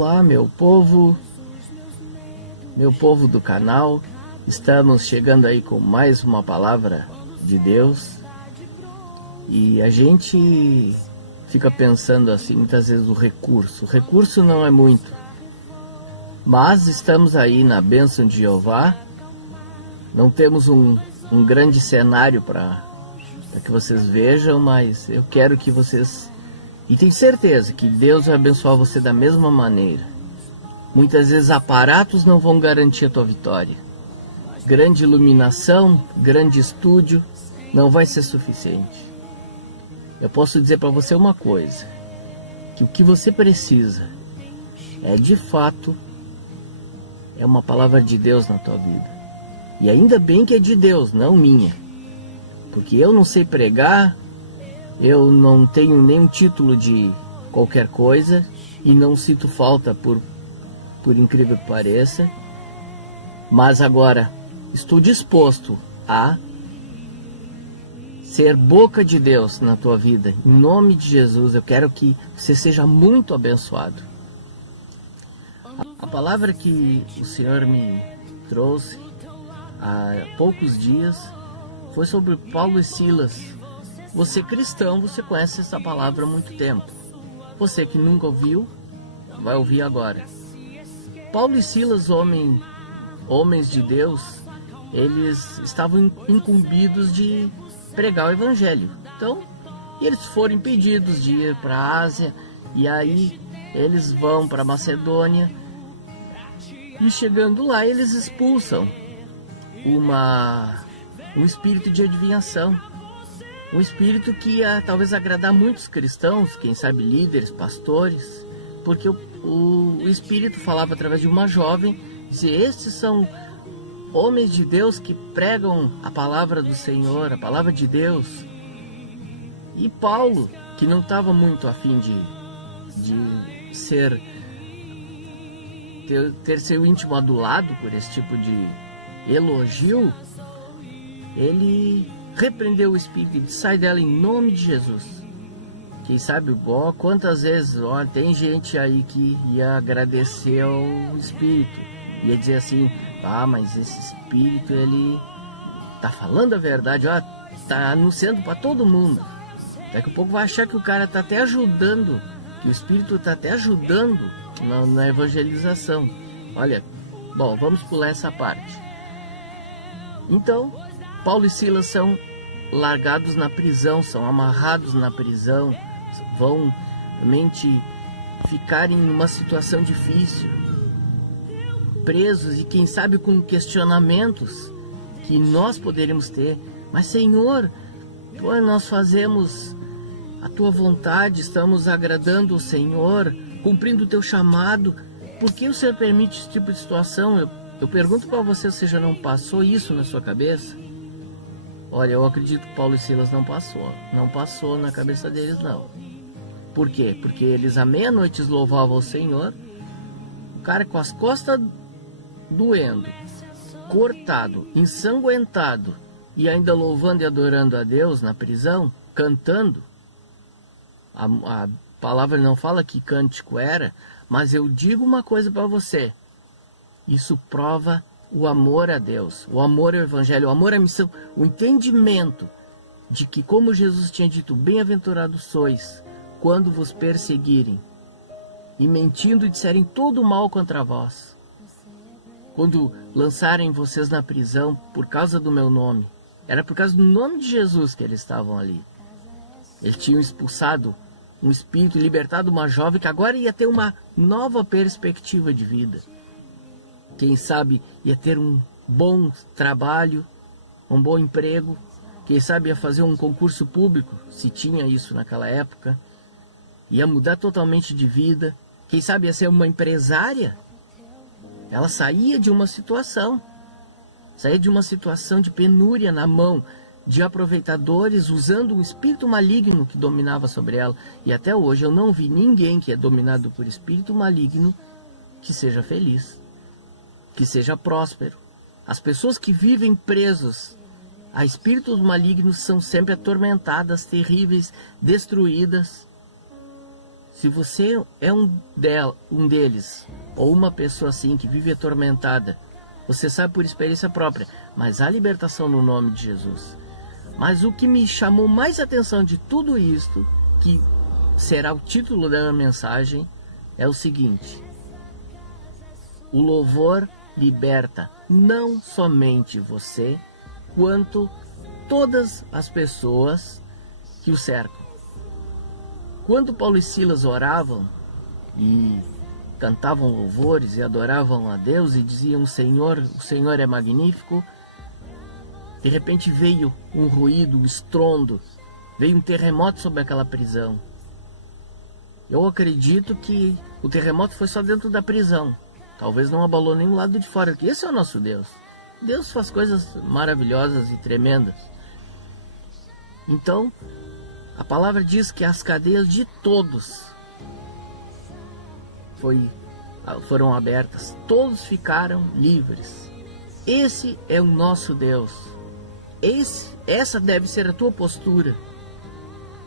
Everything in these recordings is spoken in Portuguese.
Olá, meu povo do canal, estamos chegando aí com mais uma palavra de Deus e a gente fica pensando assim muitas vezes o recurso não é muito, mas estamos aí na bênção de Jeová, não temos um grande cenário para que vocês vejam, mas eu quero que vocês, e tenho certeza que Deus vai abençoar você da mesma maneira. Muitas vezes aparatos não vão garantir a tua vitória. Grande iluminação, grande estúdio não vai ser suficiente. Eu posso dizer para você uma coisa, que o que você precisa é de fato é uma palavra de Deus na tua vida. E ainda bem que é de Deus, não minha. Porque eu não sei pregar, eu não tenho nenhum título de qualquer coisa e não sinto falta por incrível que pareça, mas agora estou disposto a ser boca de Deus na tua vida. Em nome de Jesus, eu quero que você seja muito abençoado. A palavra que o Senhor me trouxe há poucos dias foi sobre Paulo e Silas. Você cristão, você conhece essa palavra há muito tempo. Você que nunca ouviu, vai ouvir agora. Paulo e Silas, homens de Deus, eles estavam incumbidos de pregar o Evangelho. Então, eles foram impedidos de ir para a Ásia, e aí eles vão para Macedônia, e chegando lá eles expulsam um espírito de adivinhação. Um espírito que ia talvez agradar muitos cristãos, quem sabe líderes, pastores, porque o Espírito falava através de uma jovem, dizia, estes são homens de Deus que pregam a palavra do Senhor, a palavra de Deus. E Paulo, que não estava muito afim de ter seu íntimo adulado por esse tipo de elogio, ele repreendeu o Espírito e disse, sai dela em nome de Jesus. Quem sabe, quantas vezes tem gente aí que ia agradecer ao Espírito, ia dizer assim, mas esse Espírito, ele tá falando a verdade, tá anunciando para todo mundo. Daqui a pouco vai achar que o cara tá até ajudando, que o Espírito tá até ajudando na evangelização. Olha, vamos pular essa parte. Então, Paulo e Silas são largados na prisão, são amarrados na prisão, vão realmente ficar em uma situação difícil, presos e quem sabe com questionamentos que nós poderíamos ter. Mas Senhor, nós fazemos a tua vontade, estamos agradando o Senhor, cumprindo o teu chamado, por que o Senhor permite esse tipo de situação? Eu pergunto para você, você já não passou isso na sua cabeça? Olha, eu acredito que Paulo e Silas não passou na cabeça deles não. Por quê? Porque eles à meia-noite louvavam o Senhor, o cara com as costas doendo, cortado, ensanguentado, e ainda louvando e adorando a Deus na prisão, cantando. A palavra não fala que cântico era, mas eu digo uma coisa para você, isso prova o amor a Deus, o amor ao Evangelho, o amor à missão, o entendimento de que, como Jesus tinha dito, bem-aventurados sois quando vos perseguirem e mentindo disserem todo mal contra vós, quando lançarem vocês na prisão por causa do meu nome. Era por causa do nome de Jesus que eles estavam ali. Eles tinham expulsado um espírito, libertado uma jovem que agora ia ter uma nova perspectiva de vida. Quem sabe ia ter um bom trabalho, um bom emprego, quem sabe ia fazer um concurso público, se tinha isso naquela época, ia mudar totalmente de vida, quem sabe ia ser uma empresária. Ela saía de uma situação de penúria na mão de aproveitadores, usando um espírito maligno que dominava sobre ela. E até hoje eu não vi ninguém que é dominado por espírito maligno que seja feliz, que seja próspero. As pessoas que vivem presos a espíritos malignos são sempre atormentadas, terríveis, destruídas. Se você é um deles, ou uma pessoa assim que vive atormentada, você sabe por experiência própria, mas há libertação no nome de Jesus. Mas o que me chamou mais atenção de tudo isto, que será o título da mensagem, é o seguinte: o louvor liberta não somente você, quanto todas as pessoas que o cercam. Quando Paulo e Silas oravam e cantavam louvores e adoravam a Deus e diziam: o Senhor é magnífico, de repente veio um ruído, um estrondo, veio um terremoto sobre aquela prisão. Eu acredito que o terremoto foi só dentro da prisão, talvez não abalou nem o lado de fora, porque esse é o nosso Deus. Deus faz coisas maravilhosas e tremendas. Então, a palavra diz que as cadeias de todos foram abertas, todos ficaram livres. Esse é o nosso Deus. Essa deve ser a tua postura,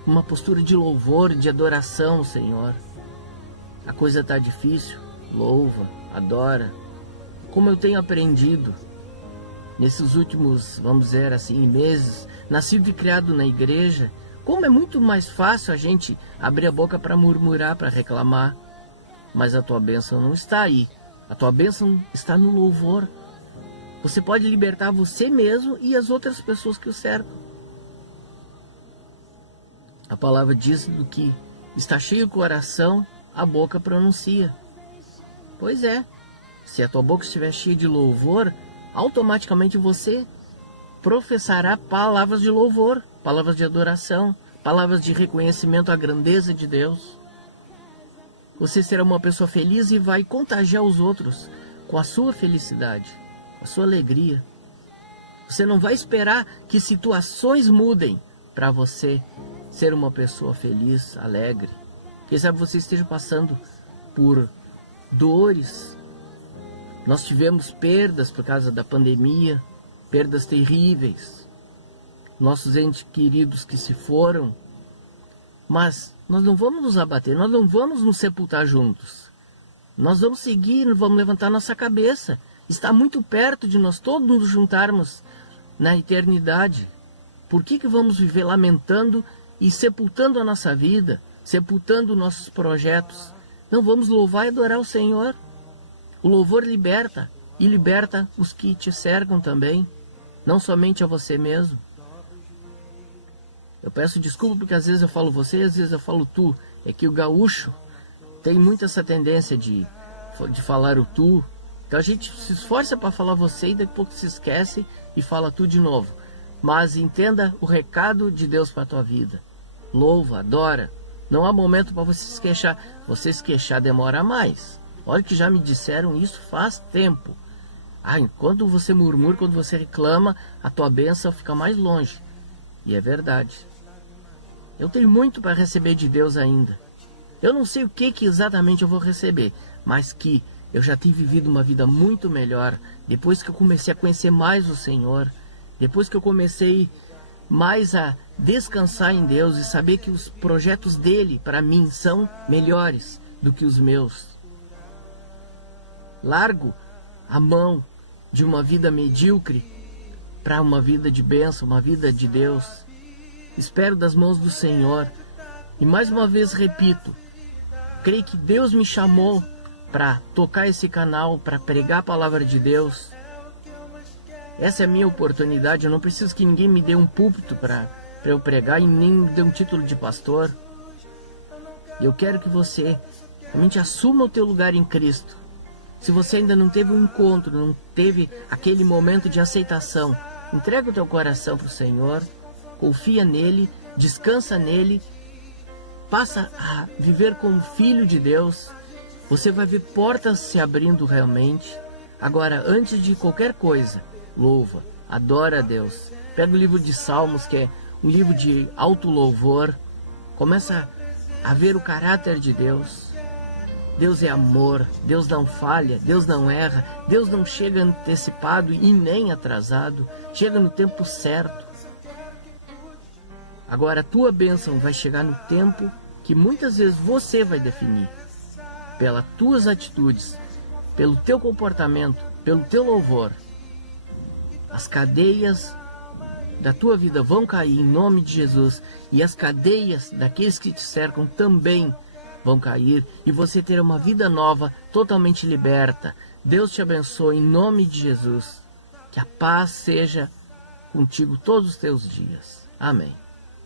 uma postura de louvor, de adoração, Senhor. A coisa está difícil, louva, adora. Como eu tenho aprendido nesses últimos, vamos dizer assim, meses, nascido e criado na igreja, como é muito mais fácil a gente abrir a boca para murmurar, para reclamar. Mas a tua bênção não está aí. A tua bênção está no louvor. Você pode libertar você mesmo e as outras pessoas que o cercam. A palavra diz do que está cheio o coração, a boca pronuncia. Pois é, se a tua boca estiver cheia de louvor, automaticamente você professará palavras de louvor, palavras de adoração, palavras de reconhecimento à grandeza de Deus. Você será uma pessoa feliz e vai contagiar os outros com a sua felicidade, com a sua alegria. Você não vai esperar que situações mudem para você ser uma pessoa feliz, alegre. Quem sabe você esteja passando por dores. Nós tivemos perdas por causa da pandemia, perdas terríveis. Nossos entes queridos que se foram. Mas nós não vamos nos abater, nós não vamos nos sepultar juntos. Nós vamos seguir, vamos levantar nossa cabeça. Está muito perto de nós todos nos juntarmos na eternidade. Por que vamos viver lamentando e sepultando a nossa vida, sepultando nossos projetos? Não, vamos louvar e adorar o Senhor. O louvor liberta, e liberta os que te cercam também, não somente a você mesmo. Eu peço desculpa porque às vezes eu falo você, às vezes eu falo tu. É que o gaúcho tem muito essa tendência de falar o tu. Então a gente se esforça para falar você e daqui a pouco se esquece e fala tu de novo. Mas entenda o recado de Deus para a tua vida. Louva, adora. Não há momento para você se queixar. Você se queixar demora mais. Olha que já me disseram isso faz tempo. Enquanto você murmura, quando você reclama, a tua bênção fica mais longe. E é verdade. Eu tenho muito para receber de Deus ainda. Eu não sei o que exatamente eu vou receber, mas que eu já tenho vivido uma vida muito melhor depois que eu comecei a conhecer mais o Senhor, depois que eu comecei mais a descansar em Deus e saber que os projetos dele para mim são melhores do que os meus. Largo a mão de uma vida medíocre para uma vida de bênção, uma vida de Deus. Espero das mãos do Senhor. E mais uma vez repito, creio que Deus me chamou para tocar esse canal, para pregar a palavra de Deus. Essa é a minha oportunidade. Eu não preciso que ninguém me dê um púlpito para eu pregar e nem me dê um título de pastor. Eu quero que você realmente assuma o teu lugar em Cristo. Se você ainda não teve um encontro, não teve aquele momento de aceitação, entrega o teu coração para o Senhor, confia nele, descansa nele, passa a viver como filho de Deus. Você vai ver portas se abrindo realmente. Agora, antes de qualquer coisa, louva, adora a Deus. Pega o livro de Salmos, que é um livro de alto louvor. Começa a ver o caráter de Deus. Deus é amor, Deus não falha, Deus não erra, Deus não chega antecipado e nem atrasado, chega no tempo certo. Agora a tua bênção vai chegar no tempo que muitas vezes você vai definir, pelas tuas atitudes, pelo teu comportamento, pelo teu louvor. As cadeias da tua vida vão cair em nome de Jesus, e as cadeias daqueles que te cercam também vão cair, e você terá uma vida nova, totalmente liberta. Deus te abençoe em nome de Jesus. Que a paz seja contigo todos os teus dias. Amém.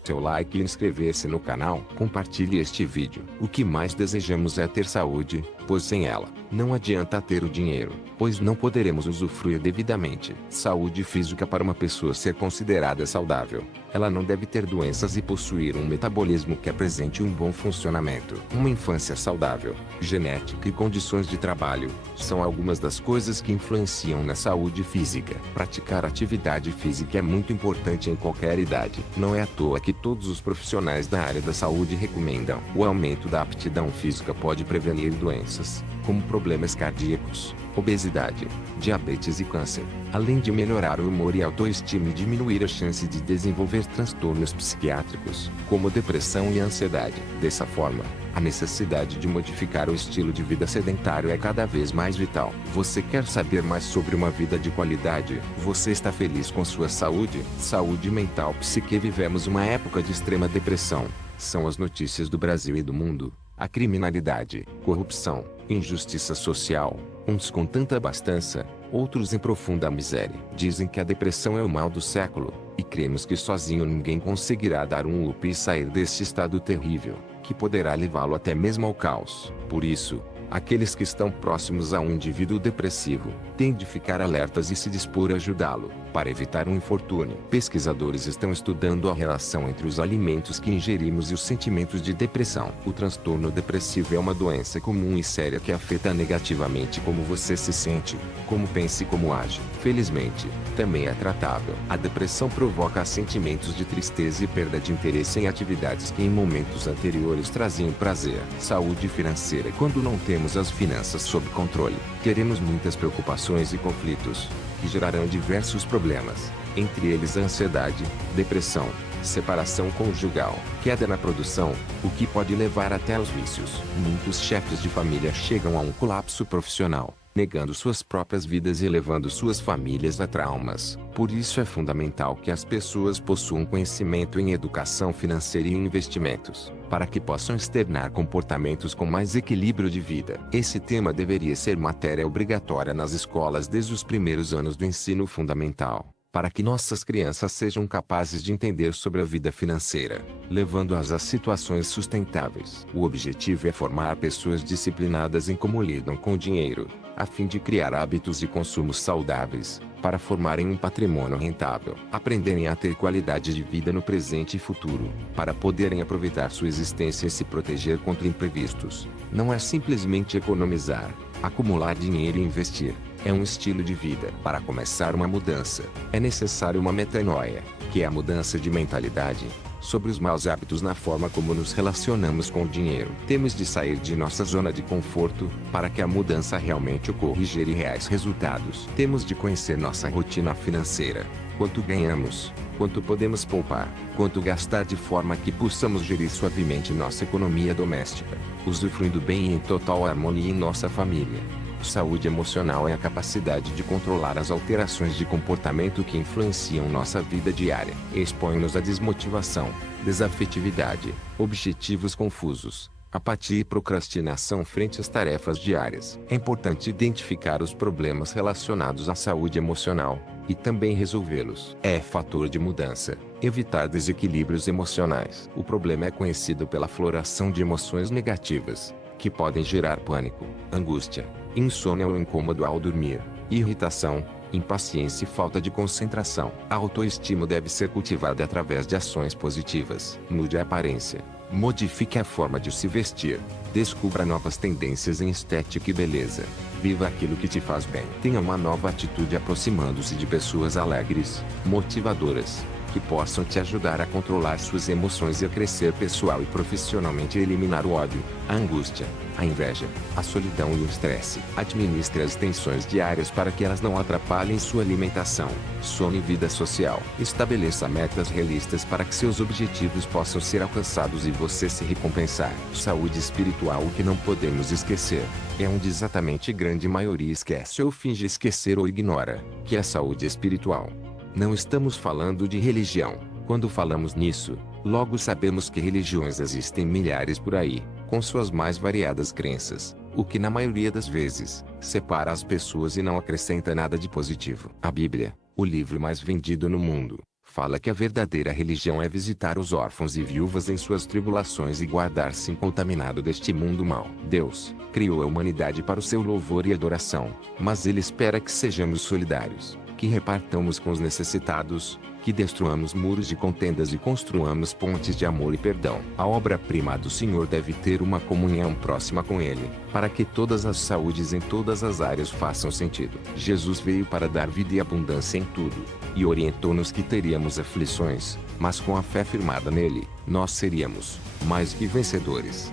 Seu like e inscrever-se no canal, compartilhe este vídeo. O que mais desejamos é ter saúde, pois sem ela, não adianta ter o dinheiro, pois não poderemos usufruir devidamente. Saúde física. Para uma pessoa ser considerada saudável, ela não deve ter doenças e possuir um metabolismo que apresente um bom funcionamento. Uma infância saudável, genética e condições de trabalho, são algumas das coisas que influenciam na saúde física. Praticar atividade física é muito importante em qualquer idade. Não é à toa que todos os profissionais da área da saúde recomendam. O aumento da aptidão física pode prevenir doenças, como problemas cardíacos, obesidade, diabetes e câncer, além de melhorar o humor e autoestima e diminuir a chance de desenvolver transtornos psiquiátricos, como depressão e ansiedade. Dessa forma, a necessidade de modificar o estilo de vida sedentário é cada vez mais vital. Você quer saber mais sobre uma vida de qualidade? Você está feliz com sua saúde? Saúde mental. Psique. Vivemos uma época de extrema depressão. São as notícias do Brasil e do mundo. A criminalidade, corrupção, injustiça social, uns com tanta abastança, outros em profunda miséria. Dizem que a depressão é o mal do século, e cremos que sozinho ninguém conseguirá dar um up e sair deste estado terrível, que poderá levá-lo até mesmo ao caos. Por isso, aqueles que estão próximos a um indivíduo depressivo, têm de ficar alertas e se dispor a ajudá-lo, para evitar um infortúnio. Pesquisadores estão estudando a relação entre os alimentos que ingerimos e os sentimentos de depressão. O transtorno depressivo é uma doença comum e séria que afeta negativamente como você se sente, como pensa e como age. Felizmente, também é tratável. A depressão provoca sentimentos de tristeza e perda de interesse em atividades que em momentos anteriores traziam prazer. Saúde financeira. Quando não temos as finanças sob controle, teremos muitas preocupações e conflitos, que gerarão diversos problemas, entre eles a ansiedade, depressão, separação conjugal, queda na produção, o que pode levar até aos vícios. Muitos chefes de família chegam a um colapso profissional, negando suas próprias vidas e levando suas famílias a traumas. Por isso é fundamental que as pessoas possuam conhecimento em educação financeira e em investimentos, para que possam externar comportamentos com mais equilíbrio de vida. Esse tema deveria ser matéria obrigatória nas escolas desde os primeiros anos do ensino fundamental, para que nossas crianças sejam capazes de entender sobre a vida financeira, levando-as a situações sustentáveis. O objetivo é formar pessoas disciplinadas em como lidam com o dinheiro, a fim de criar hábitos de consumo saudáveis, para formarem um patrimônio rentável, aprenderem a ter qualidade de vida no presente e futuro, para poderem aproveitar sua existência e se proteger contra imprevistos. Não é simplesmente economizar, acumular dinheiro e investir. É um estilo de vida. Para começar uma mudança, é necessário uma metanoia, que é a mudança de mentalidade sobre os maus hábitos na forma como nos relacionamos com o dinheiro. Temos de sair de nossa zona de conforto, para que a mudança realmente ocorra e gere reais resultados. Temos de conhecer nossa rotina financeira, quanto ganhamos, quanto podemos poupar, quanto gastar, de forma que possamos gerir suavemente nossa economia doméstica, usufruindo bem e em total harmonia em nossa família. Saúde emocional é a capacidade de controlar as alterações de comportamento que influenciam nossa vida diária. Expõe-nos à desmotivação, desafetividade, objetivos confusos, apatia e procrastinação frente às tarefas diárias. É importante identificar os problemas relacionados à saúde emocional, e também resolvê-los. É fator de mudança. Evitar desequilíbrios emocionais. O problema é conhecido pela floração de emoções negativas, que podem gerar pânico, angústia, insônia ou incômodo ao dormir, irritação, impaciência e falta de concentração. A autoestima deve ser cultivada através de ações positivas. Mude a aparência. Modifique a forma de se vestir. Descubra novas tendências em estética e beleza. Viva aquilo que te faz bem. Tenha uma nova atitude aproximando-se de pessoas alegres, motivadoras, que que possam te ajudar a controlar suas emoções e a crescer pessoal e profissionalmente e eliminar o ódio, a angústia, a inveja, a solidão e o estresse. Administre as tensões diárias para que elas não atrapalhem sua alimentação, sono e vida social. Estabeleça metas realistas para que seus objetivos possam ser alcançados e você se recompensar. Saúde espiritual. O que não podemos esquecer é onde exatamente grande maioria esquece ou finge esquecer ou ignora, que é a saúde espiritual. Não estamos falando de religião. Quando falamos nisso, logo sabemos que religiões existem milhares por aí, com suas mais variadas crenças, o que na maioria das vezes, separa as pessoas e não acrescenta nada de positivo. A Bíblia, o livro mais vendido no mundo, fala que a verdadeira religião é visitar os órfãos e viúvas em suas tribulações e guardar-se incontaminado deste mundo mau. Deus criou a humanidade para o seu louvor e adoração, mas Ele espera que sejamos solidários, que repartamos com os necessitados, que destruamos muros de contendas e construamos pontes de amor e perdão. A obra-prima do Senhor deve ter uma comunhão próxima com Ele, para que todas as saúdes em todas as áreas façam sentido. Jesus veio para dar vida e abundância em tudo, e orientou-nos que teríamos aflições, mas com a fé firmada nele, nós seríamos mais que vencedores.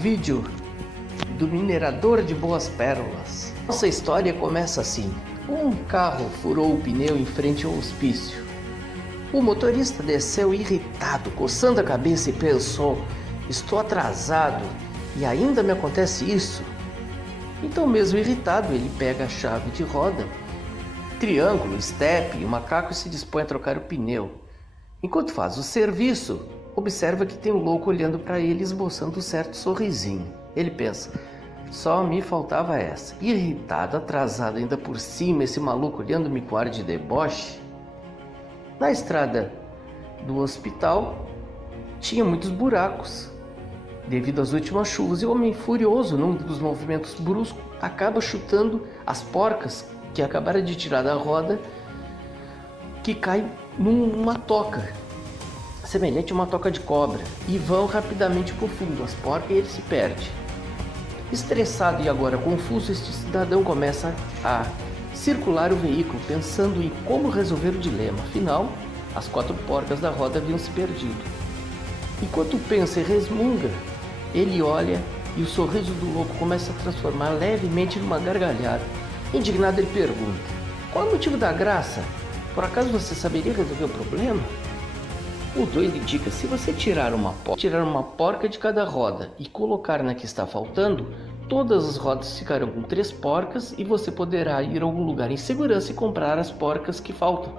Vídeo do minerador de Boas Pérolas. Nossa história começa assim. Um carro furou o pneu em frente ao hospício. O motorista desceu irritado, coçando a cabeça e pensou: estou atrasado e ainda me acontece isso. Então, mesmo irritado, ele pega a chave de roda, triângulo, step e macaco e se dispõe a trocar o pneu. Enquanto faz o serviço, observa que tem um louco olhando para ele, esboçando um certo sorrisinho. Ele pensa: só me faltava essa. Irritado, atrasado ainda por cima, esse maluco olhando-me com ar de deboche. Na estrada do hospital tinha muitos buracos devido às últimas chuvas, e o homem, furioso num dos movimentos bruscos, acaba chutando as porcas que acabaram de tirar da roda, que cai numa toca semelhante a uma toca de cobra, e vão rapidamente para o fundo as porcas, e ele se perde. Estressado e agora confuso, este cidadão começa a circular o veículo, pensando em como resolver o dilema. Afinal, as 4 porcas da roda haviam se perdido. Enquanto pensa e resmunga, ele olha e o sorriso do louco começa a transformar levemente numa gargalhada. Indignado, ele pergunta: qual é o motivo da graça? Por acaso você saberia resolver o problema? O doido indica: se você tirar uma porca de cada roda e colocar na que está faltando, todas as rodas ficarão com 3 porcas e você poderá ir a algum lugar em segurança e comprar as porcas que faltam.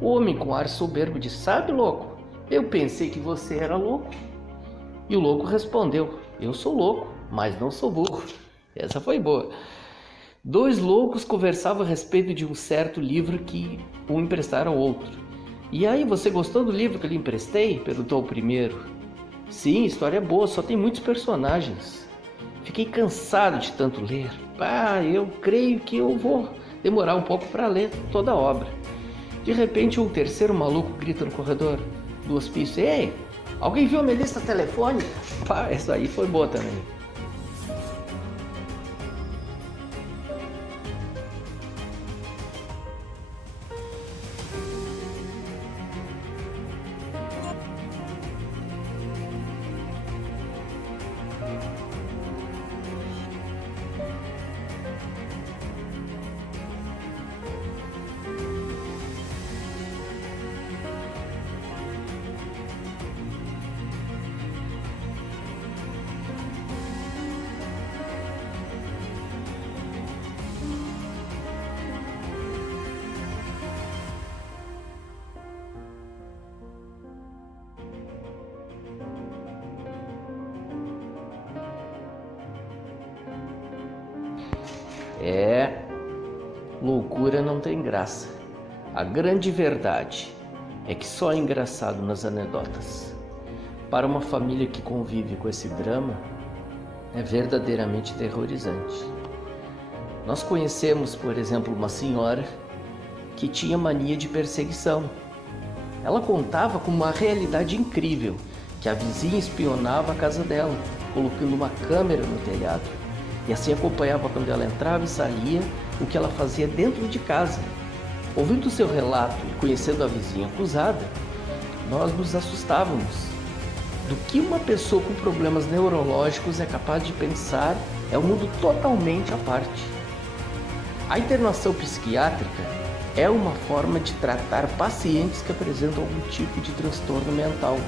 O homem, com ar soberbo, diz: sabe, louco, eu pensei que você era louco. E o louco respondeu: eu sou louco, mas não sou burro. Essa foi boa. 2 loucos conversavam a respeito de um certo livro que um emprestaram ao outro. E aí, você gostou do livro que eu lhe emprestei? Perguntou o primeiro. Sim, história boa, só tem muitos personagens. Fiquei cansado de tanto ler. Eu creio que eu vou demorar um pouco para ler toda a obra. De repente, um terceiro maluco grita no corredor do hospício: ei, alguém viu a minha lista telefônica? Essa aí foi boa também. Loucura não tem graça. A grande verdade é que só é engraçado nas anedotas. Para uma família que convive com esse drama, é verdadeiramente terrorizante. Nós conhecemos, por exemplo, uma senhora que tinha mania de perseguição. Ela contava com uma realidade incrível, que a vizinha espionava a casa dela, colocando uma câmera no telhado. e assim acompanhava quando ela entrava e saía, o que ela fazia dentro de casa. Ouvindo seu relato e conhecendo a vizinha acusada, nós nos assustávamos. Do que uma pessoa com problemas neurológicos é capaz de pensar é um mundo totalmente à parte. A internação psiquiátrica é uma forma de tratar pacientes que apresentam algum tipo de transtorno mental,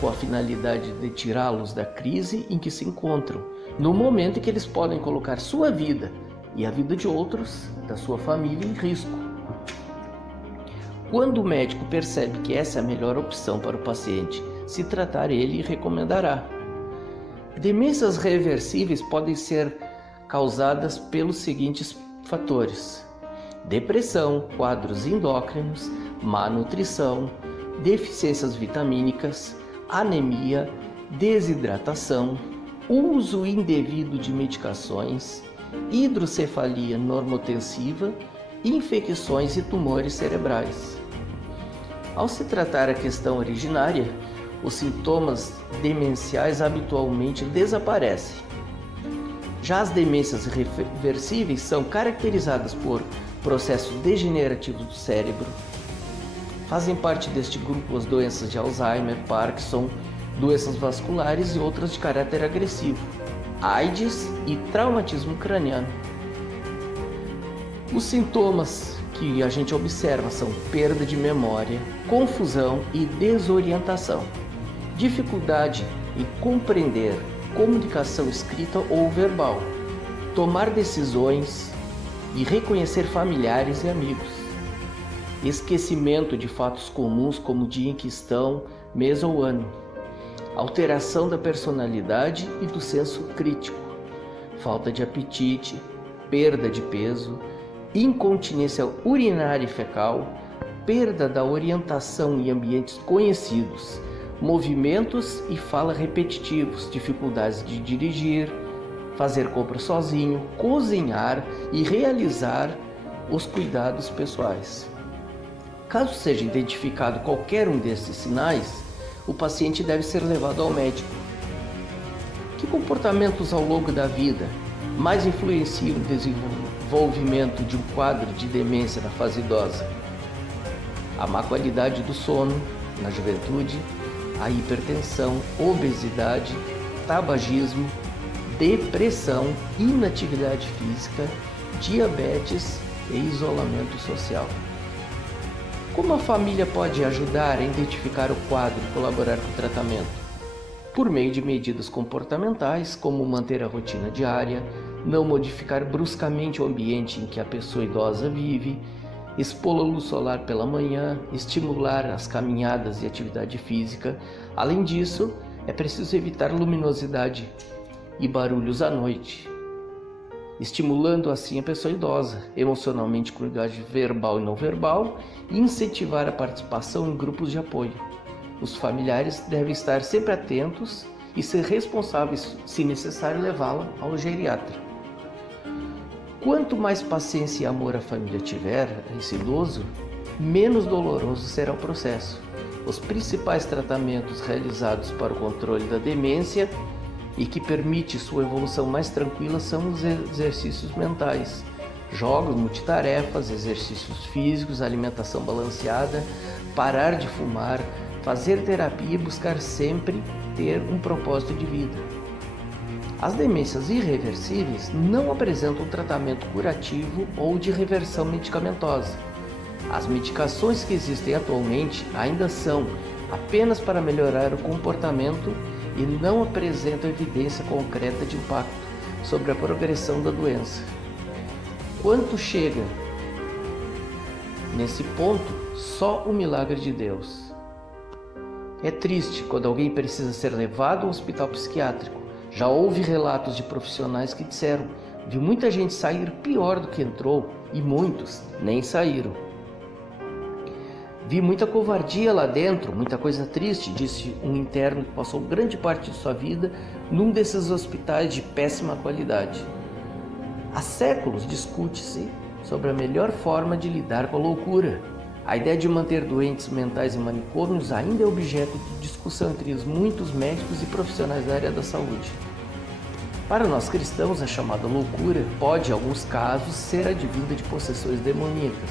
com a finalidade de tirá-los da crise em que se encontram, no momento em que eles podem colocar sua vida e a vida de outros, da sua família, em risco. Quando o médico percebe que essa é a melhor opção para o paciente se tratar, ele recomendará. Demências reversíveis podem ser causadas pelos seguintes fatores: depressão, quadros endócrinos, má nutrição, deficiências vitamínicas, anemia, desidratação, uso indevido de medicações, hidrocefalia normotensiva, infecções e tumores cerebrais. Ao se tratar a questão originária, os sintomas demenciais habitualmente desaparecem. Já as demências reversíveis são caracterizadas por processos degenerativos do cérebro. Fazem parte deste grupo as doenças de Alzheimer, Parkinson, doenças vasculares e outras de caráter agressivo, AIDS e traumatismo craniano. Os sintomas que a gente observa são perda de memória, confusão e desorientação, dificuldade em compreender comunicação escrita ou verbal, tomar decisões e reconhecer familiares e amigos, esquecimento de fatos comuns como o dia em que estão, mês ou ano, alteração da personalidade e do senso crítico, falta de apetite, perda de peso, incontinência urinária e fecal, perda da orientação em ambientes conhecidos, movimentos e fala repetitivos, dificuldades de dirigir, fazer compras sozinho, cozinhar e realizar os cuidados pessoais. Caso seja identificado qualquer um desses sinais, o paciente deve ser levado ao médico. Que comportamentos ao longo da vida mais influenciam o desenvolvimento de um quadro de demência na fase idosa? A má qualidade do sono na juventude, a hipertensão, obesidade, tabagismo, depressão, inatividade física, diabetes e isolamento social. Como a família pode ajudar a identificar o quadro e colaborar com o tratamento? Por meio de medidas comportamentais, como manter a rotina diária, não modificar bruscamente o ambiente em que a pessoa idosa vive, expô-la à luz solar pela manhã, estimular as caminhadas e atividade física. Além disso, é preciso evitar luminosidade e barulhos à noite, estimulando assim a pessoa idosa, emocionalmente com linguagem verbal e não verbal, e incentivar a participação em grupos de apoio. Os familiares devem estar sempre atentos e ser responsáveis, se necessário, levá-la ao geriatra. Quanto mais paciência e amor a família tiver a esse idoso, menos doloroso será o processo. Os principais tratamentos realizados para o controle da demência e que permite sua evolução mais tranquila são os exercícios mentais, jogos, multitarefas, exercícios físicos, alimentação balanceada, parar de fumar, fazer terapia e buscar sempre ter um propósito de vida. As demências irreversíveis não apresentam tratamento curativo ou de reversão medicamentosa. As medicações que existem atualmente ainda são apenas para melhorar o comportamento e não apresentam evidência concreta de impacto sobre a progressão da doença. Quando chega nesse ponto, só o milagre de Deus. É triste quando alguém precisa ser levado ao hospital psiquiátrico. Já houve relatos de profissionais que disseram: viu muita gente sair pior do que entrou e muitos nem saíram. Vi muita covardia lá dentro, muita coisa triste, disse um interno que passou grande parte de sua vida num desses hospitais de péssima qualidade. Há séculos discute-se sobre a melhor forma de lidar com a loucura. A ideia de manter doentes mentais em manicômios ainda é objeto de discussão entre os muitos médicos e profissionais da área da saúde. Para nós cristãos, a chamada loucura pode, em alguns casos, ser advinda de possessões demoníacas.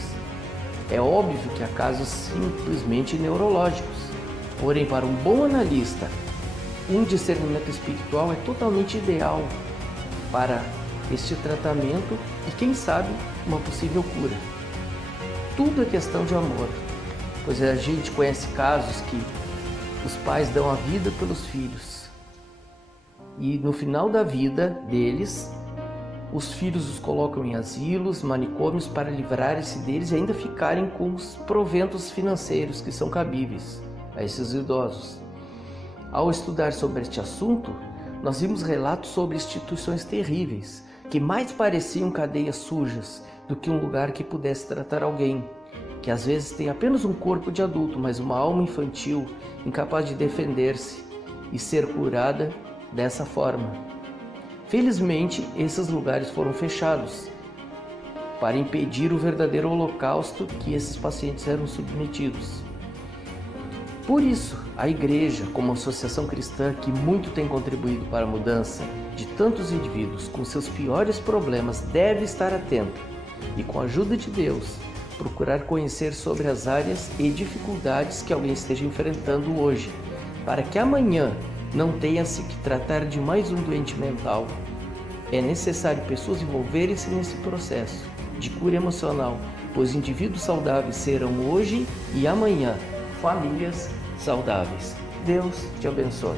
É óbvio que há casos simplesmente neurológicos. Porém, para um bom analista, um discernimento espiritual é totalmente ideal para este tratamento e, quem sabe, uma possível cura. Tudo é questão de amor, pois a gente conhece casos que os pais dão a vida pelos filhos e no final da vida deles, os filhos os colocam em asilos, manicômios para livrarem-se deles e ainda ficarem com os proventos financeiros que são cabíveis a esses idosos. Ao estudar sobre este assunto, nós vimos relatos sobre instituições terríveis, que mais pareciam cadeias sujas do que um lugar que pudesse tratar alguém, que às vezes tem apenas um corpo de adulto, mas uma alma infantil, incapaz de defender-se e ser curada dessa forma. Felizmente, esses lugares foram fechados para impedir o verdadeiro holocausto que esses pacientes eram submetidos. Por isso, a Igreja, como associação cristã que muito tem contribuído para a mudança de tantos indivíduos com seus piores problemas, deve estar atenta e, com a ajuda de Deus, procurar conhecer sobre as áreas e dificuldades que alguém esteja enfrentando hoje, para que amanhã não tenha-se que tratar de mais um doente mental. É necessário pessoas envolverem-se nesse processo de cura emocional, pois indivíduos saudáveis serão hoje e amanhã famílias saudáveis. Deus te abençoe.